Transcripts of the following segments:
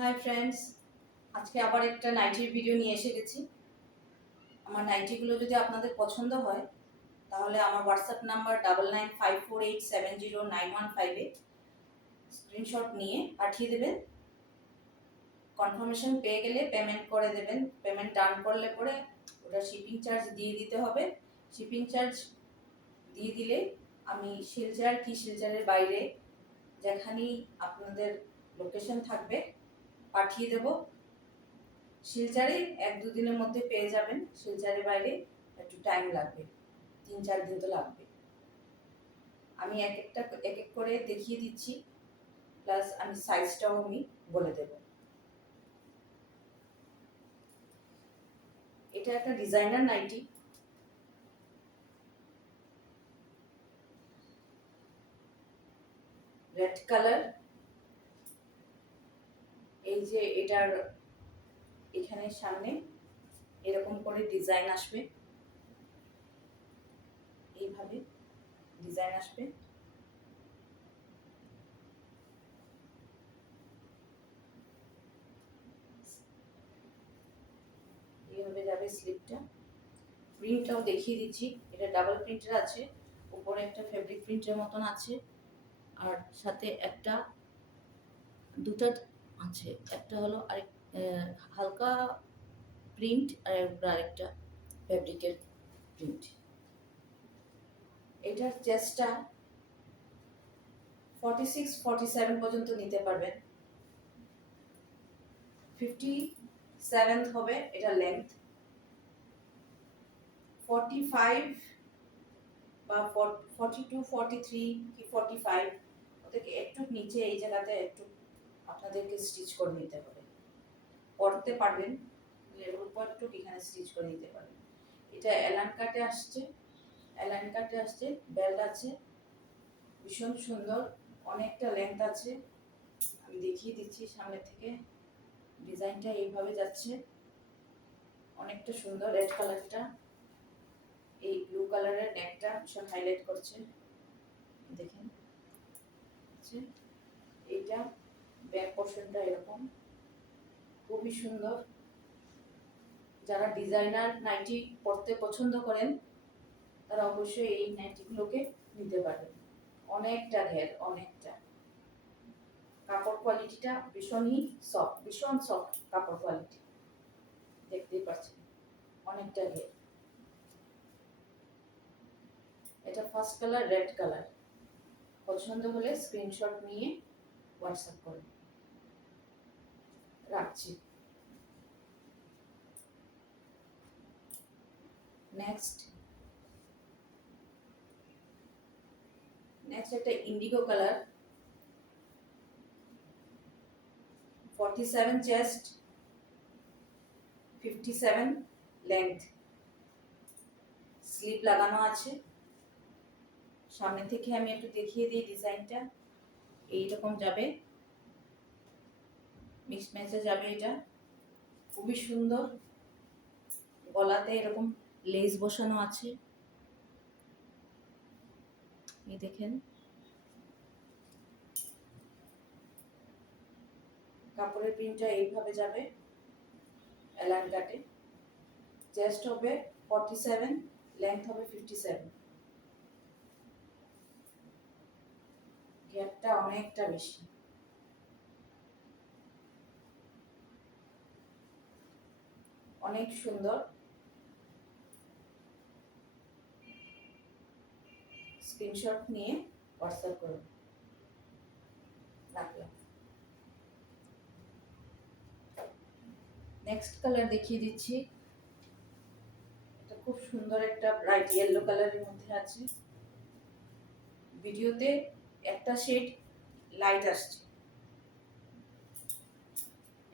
Hi friends, আজকে আবার একটা নাইটির ভিডিও নিয়ে এসে গেছি। আমার নাইটিগুলো যদি আপনাদের পছন্দ হয় তাহলে আমার হোয়াটসঅ্যাপ নাম্বার 9954870915-এ স্ক্রিনশট নিয়ে পাঠিয়ে দেবেন। কনফার্মেশন পেয়ে গেলে পেমেন্ট করে দেবেন। পেমেন্ট ডান করলে পরে ওটা শিপিং চার্জ দিয়ে দিতে হবে। শিপিং চার্জ দিয়ে দিলে আমি শিলচরের বাইরে যেখানেই আপনাদের লোকেশন থাকবে পাঠিয়ে দেবো। শিলচরে 1-2 দিনের মধ্যে পেয়ে যাবেন। শিলচরের বাইরে একটু টাইম লাগবে, 3-4 দিন তো লাগবে। আমি এক এক করে দেখিয়ে দিচ্ছি, প্লাস আমি সাইজটাও আমি বলে দেব। এটা একটা ডিজাইনার নাইটি। Red colour. এই যে এটার এখানে সামনে এরকম করে ডিজাইন আসবে, এইভাবে ডিজাইন আসবে। এইভাবে যাবে স্লিপটা। প্রিন্টটাও দেখিয়ে দিচ্ছি। এটা ডাবল প্রিন্টের আছে, উপরে একটা ফেব্রিক প্রিন্টের মতন আছে, আর সাথে একটা দুটো আছে। একটা হলো আরেক হালকা প্রিন্ট, আর আরেকটা ফেব্রিকের প্রিন্ট। এটার চেস্টটা 46-47 পর্যন্ত নিতে পারবেন। 57 হবে এটা লেন্থ। 45 বা 42-43 কি 45 ওদেরকে একটু নিচে এই জায়গাতে একটু আপনাদেরকে স্টিচ করে নিতে হবে। পরতে পারবেন, এর উপর একটু এখানে স্টিচ করে নিতে পারবেন। এটা অ্যালান কাটে আসছে, বেল্ট আছে, ভীষণ সুন্দর, অনেকটা লেন্থ আছে। আমি দেখিয়ে দিচ্ছি সামনে থেকে। ডিজাইনটা এইভাবে যাচ্ছে, অনেকটা সুন্দর। রেড কালারটা এই ব্লু কালারের নেকটা ভীষণ হাইলাইট করছে, দেখেন। এইটা ব্যাক পোর্শনটা এরকম, খুবই সুন্দর। যারা ডিজাইনার নাইটি পরতে পছন্দ করেন তারা অবশ্যই এই নাইটিগুলোকে নিতে পারেন। অনেকটা ঘের, অনেকটা। কাপড় কোয়ালিটিটা ভীষণ সফট কাপড় কোয়ালিটি, দেখতেই পাচ্ছেন, অনেকটা ঘের। এটা ফার্স্ট কালার রেড কালার। পছন্দ হলে স্ক্রিনশট নিয়ে হোয়াটসঅ্যাপ করুন। রাখছি। নেক্সট একটা indigo colour. 47 chest, 57 length. Slip লাগানো আছে। সামনে থেকে আমি একটু দেখিয়ে দিই ডিজাইনটা। এইরকম যাবে, মিক্স ম্যাচে যাবে। এটা খুবই সুন্দর। গলাতে এরকম লেস বসানো আছে, এই দেখেন। কাপড়ের প্রিন্টটা এইভাবে যাবে অ্যালান কাটে। চেস্ট হবে 47, লেন্থ হবে 57। গ্যাপটা অনেকটা বেশি, অনেক সুন্দর। স্ক্রিনশট নিয়ে হোয়াটসঅ্যাপ করুন। রাখলাম। নেক্সট কালার দেখিয়ে দিচ্ছি। এটা খুব সুন্দর, একটা ব্রাইট ইয়েলো কালারের মধ্যে আছে। ভিডিওতে একটা শেড লাইট আসছে,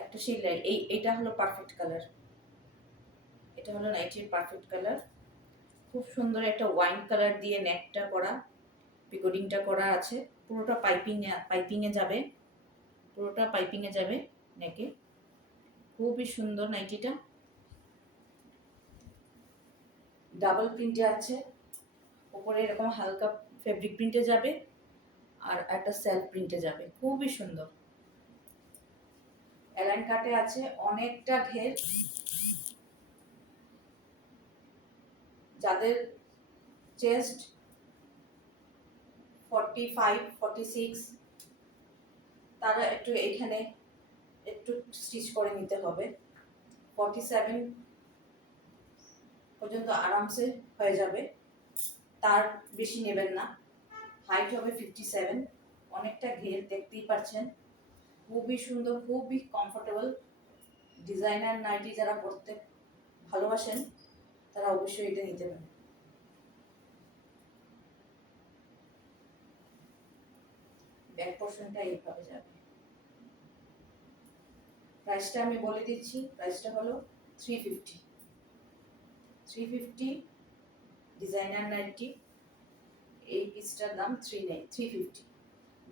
একটা শেড লাইট। এটা হলো পারফেক্ট কালার। এটা হলো নাইটির পারফেক্ট কালার। খুব সুন্দর একটা ওয়াইন কালার দিয়ে নেকটা করা, পিকোডিংটা করা আছে। পুরোটা পাইপিংয়ে যাবে, পুরোটা পাইপিংয়ে যাবে নেকে। খুবই সুন্দর নাইটিটা। ডাবল প্রিন্টে আছে, উপরে এরকম হালকা ফেব্রিক প্রিন্টে যাবে, আর একটা সেলফ প্রিন্টে যাবে। খুবই সুন্দর। অ্যালাইন কাটে আছে, অনেকটা ঘের। যাদের চেস্ট 45, 46 তারা একটু এখানে একটু স্টিচ করে নিতে হবে। 47 পর্যন্ত আরামসে হয়ে যাবে, তার বেশি নেবেন না। হাইট হবে 57, অনেকটা ঘের, দেখতেই পাচ্ছেন। খুবই সুন্দর, খুবই কমফোর্টেবল। ডিজাইনার নাইটি যারা পরতে ভালোবাসেন তারা অবশ্যই এটা নিতে পারেন। ব্যাক পোর্শনটা এইভাবে যাবে। প্রাইসটা আমি বলে দিচ্ছি, প্রাইসটা হলো 350 ডিজাইনার নাইটি। এই পিসটার দাম 350।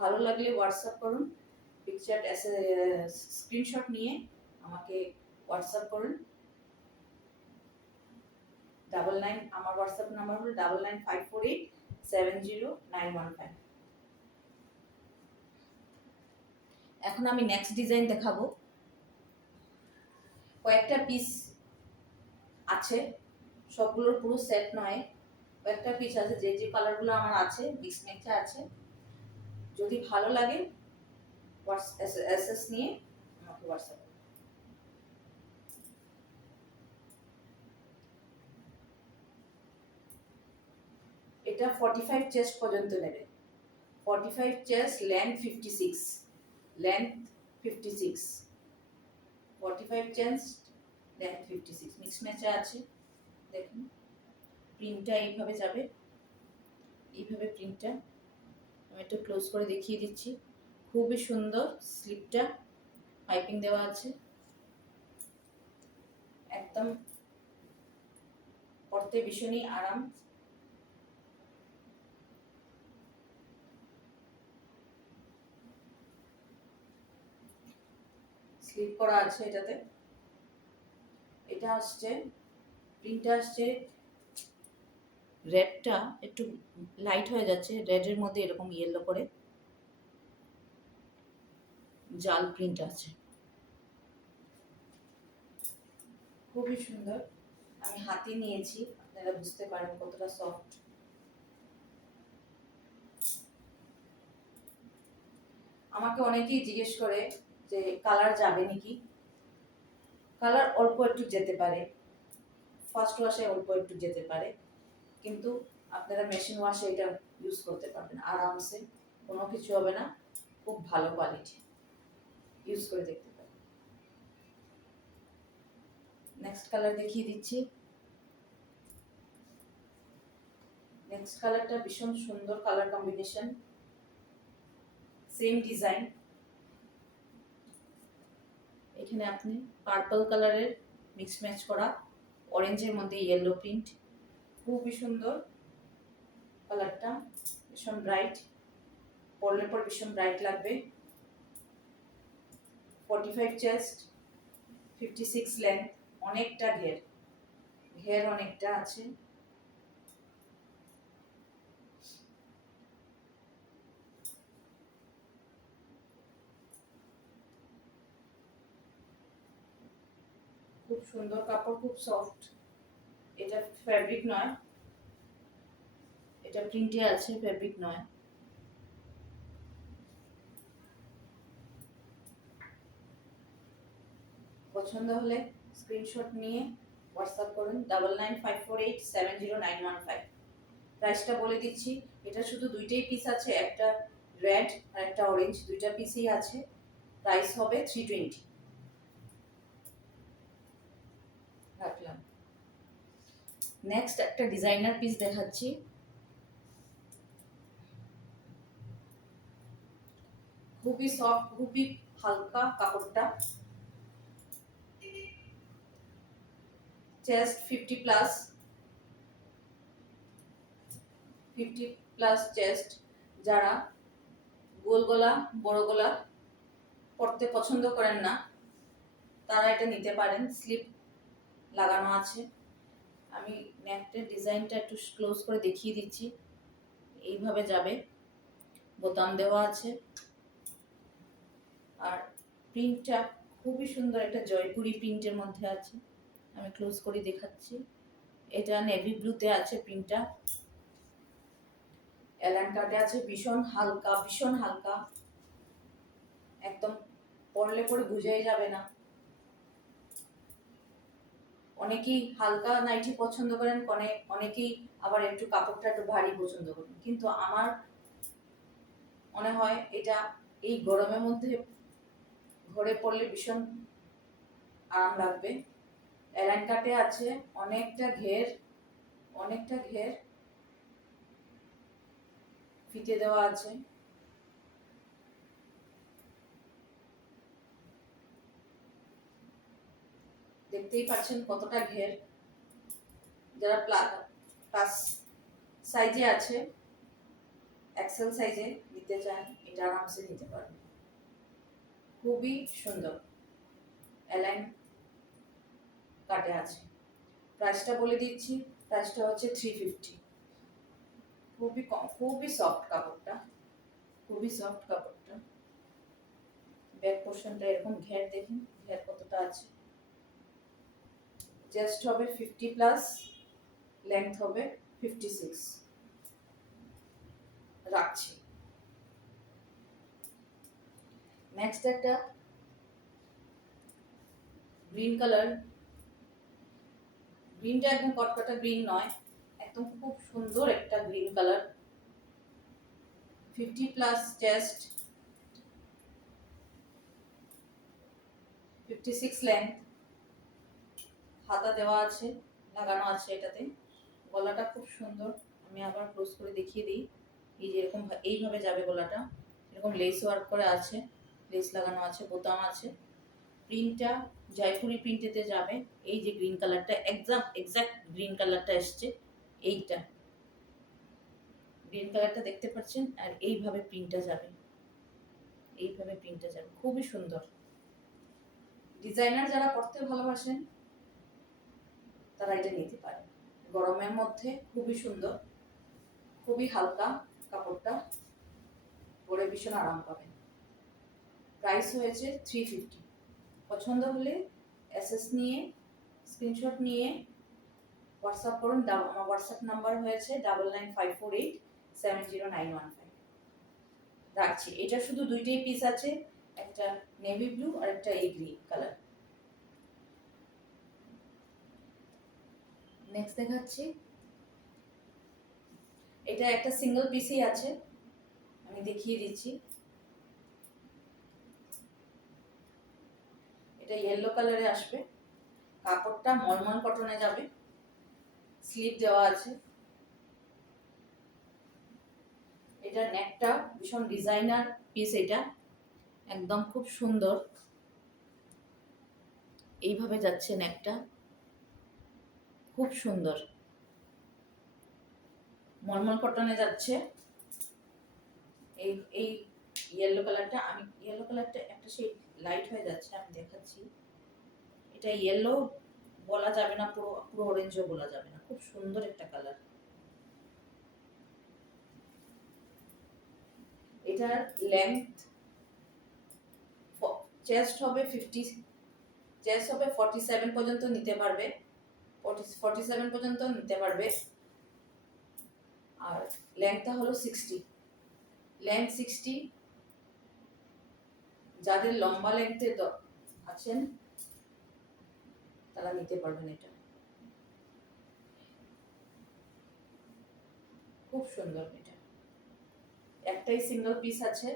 ভালো লাগলে হোয়াটসঅ্যাপ করুন, পিকচার স্ক্রিনশট নিয়ে আমাকে হোয়াটসঅ্যাপ করুন। 99, আমার হোয়াটসঅ্যাপ নাম্বার হলো 9954870915। এখন আমি নেক্সট ডিজাইন দেখাবো। কয়েকটা পিস আছে, সবগুলোর পুরো সেট নয়, কয়েকটা পিস আছে। যে যে কালারগুলো আমার আছে মিক্স ম্যাচে আছে। যদি ভালো লাগে এসএস নিয়ে আমাকে হোয়াটসঅ্যাপ। এটা 45 চেস্ট পর্যন্ত নেবে। 45 chest, length 56, length 56, 45 chest, length 56 mix ম্যাচে আছে। দেখুন প্রিন্টটা এইভাবে যাবে, এইভাবে প্রিন্টটা আমি একটু ক্লোজ করে দেখিয়ে দিচ্ছি। খুবই সুন্দর, স্লিপটা পাইপিং দেওয়া আছে, একদম পরতে ভীষণই আরাম। স্লিপ করা আছে এটাতে। এটা আসছে, প্রিন্টটা আসছে, রেডটা একটু লাইট হয়ে যাচ্ছে, রেডের মধ্যে এরকম ইয়েলো করে জাল প্রিন্ট আছে, খুবই সুন্দর। আমি হাতে নিয়েছি, আপনারা বুঝতে পারেন কতটা সফট। আমাকে অনেকেই জিজ্ঞেস করে যে কালার যাবে নাকি। কালার অল্প একটু যেতে পারে, ফার্স্ট ওয়াশে অল্প একটু যেতে পারে, কিন্তু আপনারা মেশিন ওয়াশে এটা ইউজ করতে পারবেন আরামসে, কোনো কিছু হবে না। খুব ভালো কোয়ালিটি, ইউজ করে দেখতে পারেন। নেক্সট কালার দেখিয়ে দিচ্ছি। নেক্সট কালারটা ভীষণ সুন্দর কালার কম্বিনেশন, সেম ডিজাইন। এখানে আপনি পার্পল কালারের মিক্স ম্যাচ করা, অরেঞ্জের মধ্যে ইয়েলো প্রিন্ট, খুবই সুন্দর কালারটা, ভীষণ ব্রাইট, পরলে পর ভীষণ ব্রাইট লাগবে। 45 চেস্ট, 56 লেন্থ, অনেকটা ঘের, ঘের অনেকটা আছে। খুব সুন্দর কাপড়, খুব সফট। এটা ফ্যাব্রিক নয়, এটা প্রিন্টে আছে, ফ্যাব্রিক নয়। পছন্দ হলে স্ক্রিনশট নিয়ে হোয়াটসঅ্যাপ করুন 9954870915। প্রাইসটা বলে দিচ্ছি, এটা শুধু দুইটাই পিস আছে, একটা রেড আর একটা অরেঞ্জ, দুইটা পিসই আছে। প্রাইস হবে 320। রাখলাম। নেক্সট একটা ডিজাইনার পিস দেখাচ্ছি। খুবই সফট, খুবই হালকা কাপড়টা। Chest 50 plus, 50 plus chest. যারা গোল গলা, বড় গলা পরতে পছন্দ করেন না তারা এটা নিতে পারেন। স্লিপ লাগানো আছে। আমি নেকটের ডিজাইনটা একটু ক্লোজ করে দেখিয়ে দিচ্ছি। এইভাবে যাবে, বোতাম দেওয়া আছে, আর প্রিন্টটা খুবই সুন্দর একটা জয়পুরি প্রিন্টের মধ্যে আছে। আমি ক্লোজ করে দেখাচ্ছি। এটা নেভি ব্লুতে আছে প্রিন্টটা। অ্যালান কাটে আছে, ভীষণ হালকা, একদম পরলে পরে বুঝেই যাবে না। অনেকেই হালকা নাইটি পছন্দ করেন, অনেকেই আবার একটু কাপড়টা একটু ভারী পছন্দ করেন, কিন্তু আমার মনে হয় এটা এই গরমের মধ্যে ঘরে পরলে ভীষণ আরাম লাগবে। অ্যালান কাটে আছে, অনেকটা ঘের ফিতে দেওয়া আছে। দেখতেই পাচ্ছেন কতটা ঘের। যারা প্লাস সাইজে আছে, এক্সেল সাইজে নিতে চান, এটা আরামসে নিতে পারবেন। খুবই সুন্দর অ্যালাইন কাটে আছে। প্রাইসটা বলে দিচ্ছি, প্রাইসটা হচ্ছে 350। খুবই কম, খুবই সফট কাপড়টা, ব্যাক পোর্শনটা এরকম ঘের দেখুন, ঘের কতটা আছে। চেস্ট হবে 50 প্লাস, লেন্থ হবে 56। রাখছি। নেক্সট একটা গ্রিন কালার। গ্রিনটা একদম কটকটা গ্রিন নয়, একদম খুব সুন্দর একটা green colour. 50 plus chest, 56 length, হাতা দেওয়া আছে, লাগানো আছে এটাতে। গলাটা খুব সুন্দর, আমি আবার ক্লোজ করে দেখিয়ে দিই। এই যে এরকম এইভাবে যাবে গলাটা, এরকম লেস ওয়ার্ক করে আছে, লেস লাগানো আছে, বোতাম আছে। প্রিন্টটা জয়পুরি প্রিন্টেতে যাবে। এই যে গ্রিন কালারটা, এক্সাক্ট গ্রিন কালারটা এসছে, এইটা গ্রিন কালারটা দেখতে পাচ্ছেন। আর এইভাবে প্রিন্টটা যাবে, খুবই সুন্দর। ডিজাইনার যারা পড়তে ভালোবাসেন তারা এটা নিতে পারে। গরমের মধ্যে খুবই সুন্দর, খুবই হালকা কাপড়টা, পরে ভীষণ আরাম পাবেন। প্রাইস হয়েছে 350। পছন্দ হলে এসএস নিয়ে স্ক্রিনশট নিয়ে হোয়াটসঅ্যাপ করুন। আমার হোয়াটসঅ্যাপ নাম্বার হয়েছে 9954870915। রাখছি। এটা শুধু দুইটাই পিস আছে, একটা নেভি ব্লু আর একটা এই গ্রিন কালার। নেক্সট দেখাচ্ছি। এটা একটা সিঙ্গেল পিসই আছে, আমি দেখিয়ে দিচ্ছি। এটা ইয়েলো কালারে আসবে, কাপড়টা মলমল কটনে যাবে, স্লিপ দেওয়া আছে। এটা নেকটা ভীষণ ডিজাইনার পিস, এটা একদম খুব সুন্দর। এইভাবে যাচ্ছে নেকটা, খুব সুন্দর মলমল কটনে যাচ্ছে। এই এই ইয়েলো কালারটা একটা শেড লাইট হয়ে যাচ্ছে, আমি দেখাচ্ছি। এটা ইয়েলো বলা যাবে না, পুরো অরেঞ্জও বলা যাবে না, খুব সুন্দর একটা কালার। এটার লেন্থ, চেস্ট হবে 50, চেস্ট হবে 47 পর্যন্ত নিতে পারবে, 47 পর্যন্ত নিতে পারবে। আর লেন্থটা হলো 60, লেন্থ 60। যাদের লম্বা লেন্থে আছেন তারা নিতে পারবেন। এটা খুব সুন্দর। এটা একটাই সিঙ্গেল পিস আছে,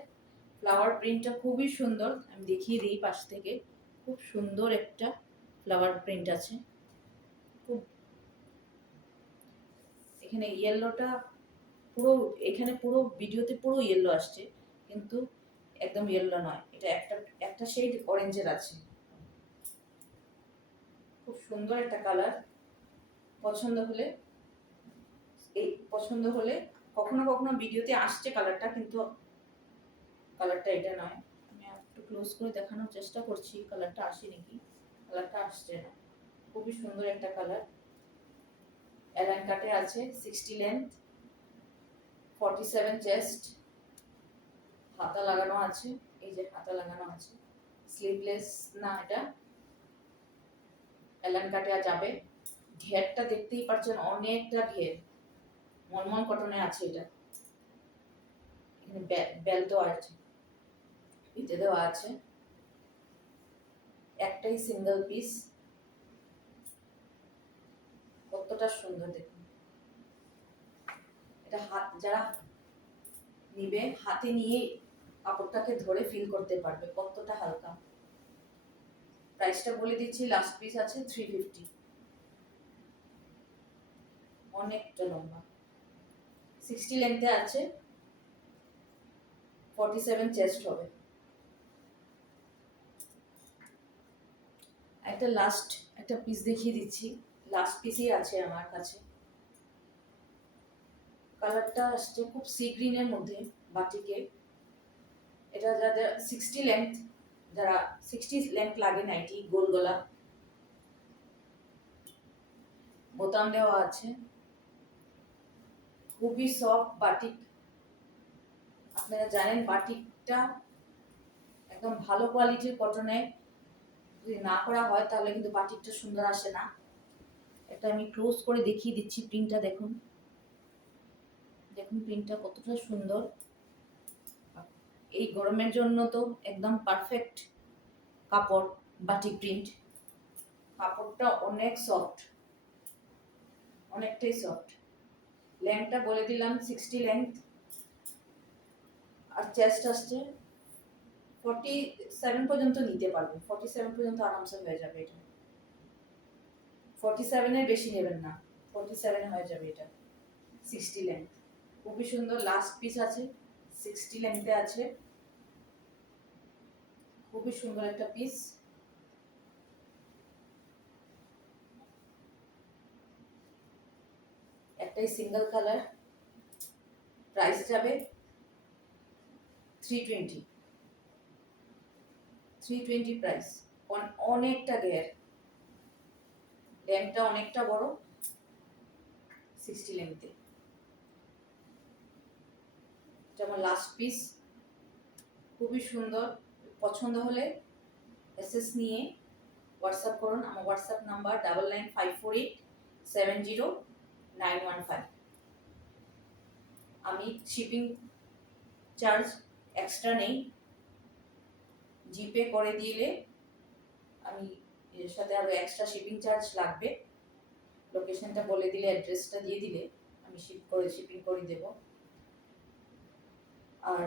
ফ্লাওয়ার প্রিন্টটা খুবই সুন্দর, আমি দেখিয়ে দিই পাশ থেকে। খুব সুন্দর একটা ফ্লাওয়ার প্রিন্ট আছে। খুব এখানে ইয়েলোটা পুরো, এখানে পুরো ভিডিওতে পুরো ইয়েলো আসছে, কিন্তু একদম ইয়েলো নয়, এটা একটা শেড অরেঞ্জের আছে। খুব সুন্দর একটা কালার। পছন্দ হলে কখনো কখনো ভিডিওতে আসছে কালারটা, কিন্তু কালারটা এটা নয়। আমি একটু ক্লোজ করে দেখানোর চেষ্টা করছি কালারটা আসে নাকি। কালারটা আসছে না। খুবই সুন্দর একটা কালার। অ্যালাইন কাটে আছে, 60 লেন্থ, 47 চেস্ট, হাতা লাগানো আছে, এই যে হাতা লাগানো আছে, স্লিভলেস না, এটা অ্যালান কাটে যাবে। ঘেরটা দেখতেই পাচ্ছেন, অনেকটা ঘের, মলমল কটনে আছে এটা। এখানে বেল্টও আছে, পিঠে দেওয়া আছে। একটাই সিঙ্গেল পিস, কতটা সুন্দর দেখুন। এটা হাত যারা নিবে, হাতে নিয়ে কাপড়টাকে ধরে ফিল করতে পারবে কতটা হালকা। প্রাইসটা বলে দিচ্ছি, লাস্ট পিস আছে 350। অনেকটা লম্বা, 60 লেন্থে আছে, 47 চেস্ট হবে। একটা লাস্ট একটা পিস দেখিয়ে দিচ্ছি, লাস্ট পিসই আছে আমার কাছে। কালারটা আসছে খুব সি গ্রিনের মধ্যে, বাটিকে। এটা যাদের 60 লেন্থ, যারা 60 লেন্থ লাগে নাইটি, গোল গলা, বোতাম দেওয়া আছে, খুবই সফট বাটিক। আপনারা জানেন বাটিকটা একদম ভালো কোয়ালিটির কটনে যদি না করা হয় তাহলে কিন্তু বাটিকটা সুন্দর আসে না। এটা আমি ক্লোজ করে দেখিয়ে দিচ্ছি, প্রিন্টটা দেখুন, দেখুন প্রিন্টটা কতটা সুন্দর। এই গরমের জন্য তো একদম পারফেক্ট কাপড় বাটিক প্রিন্ট। কাপড়টা অনেক সফট, অনেকটাই সফট। লেন্থটা বলে দিলাম 60 লেন্থ, আর চেস্ট আসছে 47 পর্যন্ত নিতে পারবে, 47 পর্যন্ত আরামসে হয়ে যাবে। এটা 47 এর বেশি নেবেন না, 47 হয়ে যাবে এটা। 60 লেন্থ, খুবই সুন্দর। লাস্ট পিস আছে, 60 লেন্থে আছে, খুবই সুন্দর একটা পিস। একটাই সিঙ্গেল কালার, প্রাইস যাবে 320। 320 প্রাইস। অনেকটা ঘের, লেন্থটা অনেকটা বড়, 60 লেন্থে। এটা আমার লাস্ট পিস, খুবই সুন্দর। পছন্দ হলে এসএস নিয়ে হোয়াটসঅ্যাপ করুন। আমার হোয়াটসঅ্যাপ নাম্বার 9954870915। আমি শিপিং চার্জ এক্সট্রা নেই, জিপে করে দিলে আমি এর সাথে আরো এক্সট্রা শিপিং চার্জ লাগবে। লোকেশনটা বলে দিলে, অ্যাড্রেসটা দিয়ে দিলে আমি শিপিং করে দেব। আর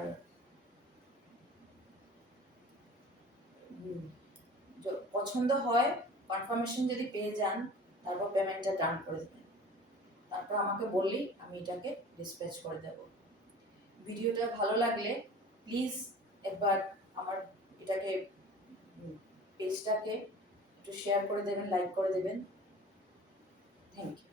পছন্দ হয়, কনফার্মেশন যদি পেয়ে যান, তারপর পেমেন্টটা ডান করে দেবেন। তারপর আমাকে বললেই আমি এটাকে ডিসপ্যাচ করে দেব। ভিডিওটা ভালো লাগলে প্লিজ একবার আমার এটাকে পেজটাকে একটু শেয়ার করে দেবেন, লাইক করে দেবেন। Thank you.